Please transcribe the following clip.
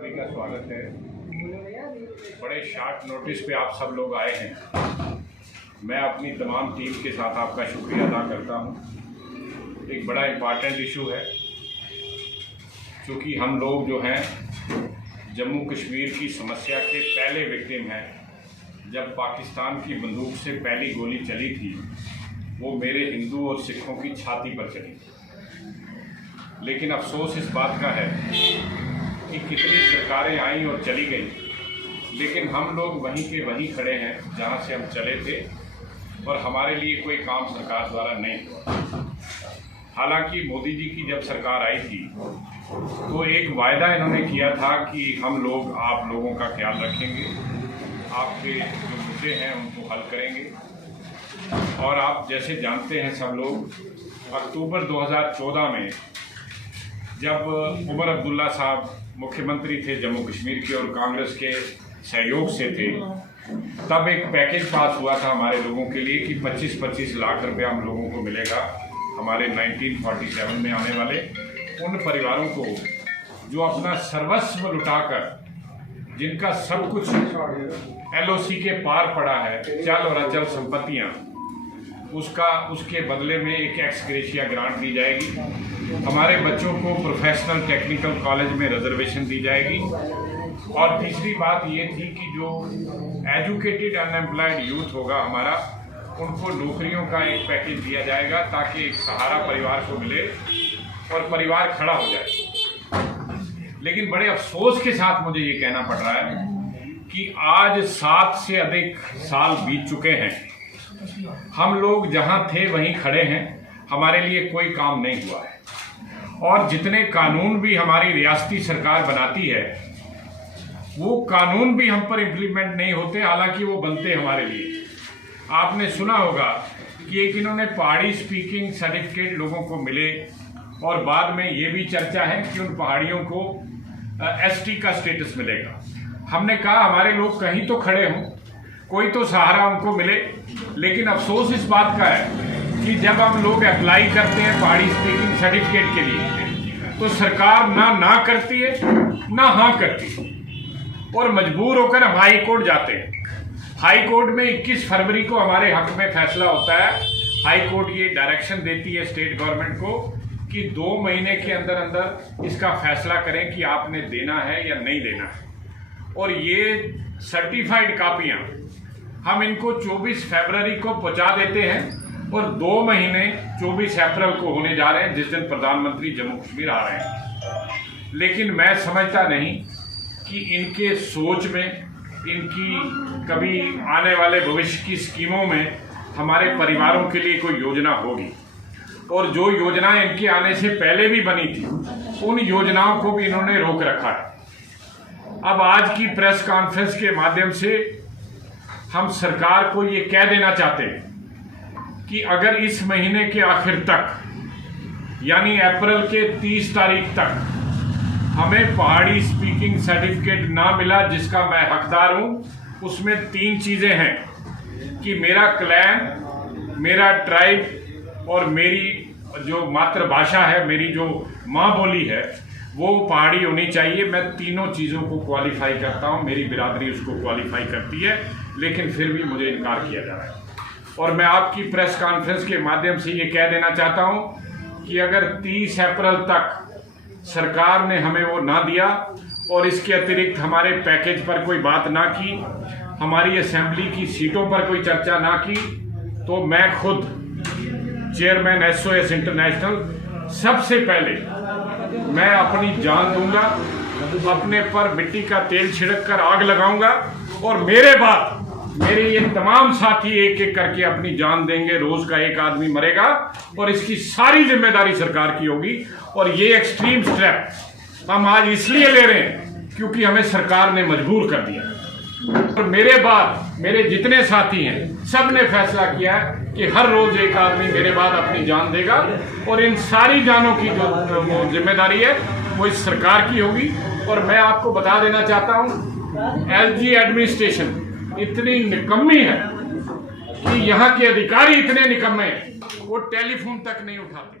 सभी का स्वागत है। बड़े शॉर्ट नोटिस पे आप सब लोग आए हैं। मैं अपनी तमाम टीम के साथ आपका शुक्रिया अदा करता हूँ। एक बड़ा इम्पॉर्टेंट इशू है, क्योंकि हम लोग जो हैं जम्मू कश्मीर की समस्या के पहले विक्टिम हैं। जब पाकिस्तान की बंदूक से पहली गोली चली थी, वो मेरे हिंदू और सिखों की छाती पर चली थी। लेकिन अफसोस इस बात का है कि कितनी सरकारें आईं और चली गईं, लेकिन हम लोग वहीं के वहीं खड़े हैं जहां से हम चले थे, और हमारे लिए कोई काम सरकार द्वारा नहीं हुआ। हालांकि मोदी जी की जब सरकार आई थी तो एक वायदा इन्होंने किया था कि हम लोग आप लोगों का ख्याल रखेंगे, आपके जो मुद्दे हैं उनको हल करेंगे। और आप जैसे जानते हैं सब लोग, अक्टूबर 2014 में जब उमर अब्दुल्ला साहब मुख्यमंत्री थे जम्मू कश्मीर के और कांग्रेस के सहयोग से थे, तब एक पैकेज पास हुआ था हमारे लोगों के लिए कि 25-25 लाख रुपया हम लोगों को मिलेगा। हमारे 1947 में आने वाले उन परिवारों को जो अपना सर्वस्व लुटाकर, जिनका सब कुछ LOC के पार पड़ा है, चल और अचल संपत्तियां, उसके बदले में एक एक्स ग्रेशिया ग्रांट दी जाएगी। हमारे बच्चों को प्रोफेशनल टेक्निकल कॉलेज में रिजर्वेशन दी जाएगी। और तीसरी बात ये थी कि जो एजुकेटेड अनएम्प्लॉयड यूथ होगा हमारा, उनको नौकरियों का एक पैकेज दिया जाएगा, ताकि एक सहारा परिवार को मिले और परिवार खड़ा हो जाए। लेकिन बड़े अफसोस के साथ मुझे ये कहना पड़ रहा है कि आज 7 से अधिक साल बीत चुके हैं, हम लोग जहां थे वहीं खड़े हैं, हमारे लिए कोई काम नहीं हुआ है। और जितने कानून भी हमारी रियासती सरकार बनाती है, वो कानून भी हम पर इम्प्लीमेंट नहीं होते, हालांकि वो बनते हमारे लिए। आपने सुना होगा कि एक इन्होंने पहाड़ी स्पीकिंग सर्टिफिकेट लोगों को मिले, और बाद में ये भी चर्चा है कि उन पहाड़ियों को ST का स्टेटस मिलेगा। हमने कहा हमारे लोग कहीं तो खड़े हों, कोई तो सहारा उनको मिले। लेकिन अफसोस इस बात का है कि जब हम लोग अप्लाई करते हैं पहाड़ी स्पीकिंग सर्टिफिकेट के लिए, तो सरकार ना करती है ना हाँ करती है, और मजबूर होकर हम हाई कोर्ट जाते हैं। हाई कोर्ट में 21 फरवरी को हमारे हक में फैसला होता है। हाई कोर्ट ये डायरेक्शन देती है स्टेट गवर्नमेंट को कि 2 महीने के अंदर अंदर इसका फैसला करें कि आपने देना है या नहीं देना है। और ये सर्टिफाइड कापियां हम इनको 24 फरवरी को पहुंचा देते हैं, और 2 महीने 24 अप्रैल को होने जा रहे हैं, जिस दिन प्रधानमंत्री जम्मू कश्मीर आ रहे हैं। लेकिन मैं समझता नहीं कि इनके सोच में, इनकी कभी आने वाले भविष्य की स्कीमों में हमारे परिवारों के लिए कोई योजना होगी। और जो योजनाएं इनके आने से पहले भी बनी थी, उन योजनाओं को भी इन्होंने रोक रखा है। अब आज की प्रेस कॉन्फ्रेंस के माध्यम से हम सरकार को ये कह देना चाहते हैं कि अगर इस महीने के आखिर तक, यानी अप्रैल के 30 तारीख तक हमें पहाड़ी स्पीकिंग सर्टिफिकेट ना मिला, जिसका मैं हकदार हूं, उसमें 3 चीजें हैं कि मेरा क्लैन, मेरा ट्राइब और मेरी जो मातृभाषा है, मेरी जो माँ बोली है, वो पहाड़ी होनी चाहिए। मैं तीनों चीज़ों को क्वालिफाई करता हूँ, मेरी बिरादरी उसको क्वालिफाई करती है, लेकिन फिर भी मुझे इनकार किया जा रहा है। और मैं आपकी प्रेस कॉन्फ्रेंस के माध्यम से ये कह देना चाहता हूँ कि अगर 30 अप्रैल तक सरकार ने हमें वो ना दिया, और इसके अतिरिक्त हमारे पैकेज पर कोई बात ना की, हमारी असेंबली की सीटों पर कोई चर्चा ना की, तो मैं खुद चेयरमैन SOS इंटरनेशनल सबसे पहले मैं अपनी जान दूंगा, अपने पर मिट्टी का तेल छिड़क कर आग लगाऊंगा, और मेरे बाद मेरे ये तमाम साथी एक एक करके अपनी जान देंगे। रोज का एक आदमी मरेगा, और इसकी सारी जिम्मेदारी सरकार की होगी। और ये एक्सट्रीम स्टेप हम आज इसलिए ले रहे हैं क्योंकि हमें सरकार ने मजबूर कर दिया। और मेरे बाद मेरे जितने साथी हैं, सब ने फैसला किया है कि हर रोज एक आदमी मेरे बाद अपनी जान देगा, और इन सारी जानों की जो जिम्मेदारी है वो इस सरकार की होगी। और मैं आपको बता देना चाहता हूँ, LG एडमिनिस्ट्रेशन इतनी निकम्मी है कि यहाँ के अधिकारी इतने निकम्मे हैं, वो टेलीफोन तक नहीं उठाते।